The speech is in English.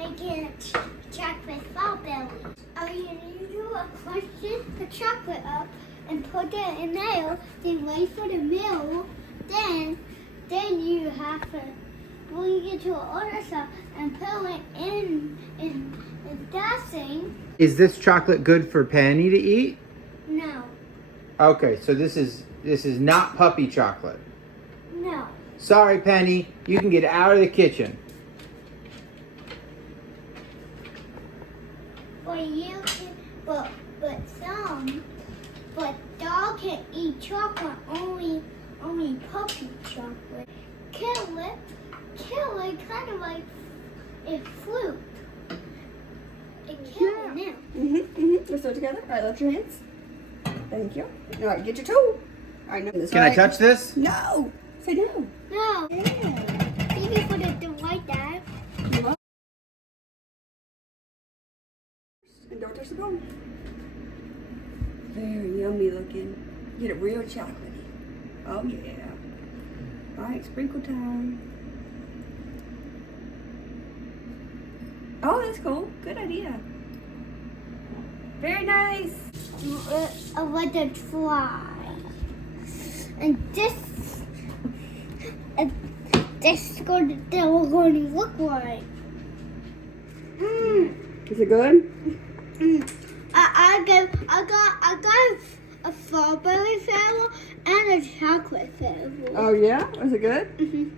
making a chocolate strawberry. You do a question the chocolate up and put it in there, then wait for the milk. Then you have to bring it to another side and put it in that thing. Is this chocolate good for Penny to eat? No, Okay, so this is not puppy chocolate. no. Sorry, Penny. You can get out of the kitchen. But you can, but dog can eat chocolate, only puppy chocolate. Kill it kind of like a fruit. It kill it now. Let's do it together. All right, lift your hands. Thank you. All right, get your toe. All right, no, this Can I touch this? No. Say no. No. Yeah. Maybe put it like that. And don't touch the bone. Very yummy looking. Get it real chocolatey. Oh yeah. All right, sprinkle time. Oh, that's cool. Good idea. Very nice. I want to try. And this is going to look like. Is it good? I got a strawberry flavor and a chocolate flavor. Oh yeah. Was it good? Mhm.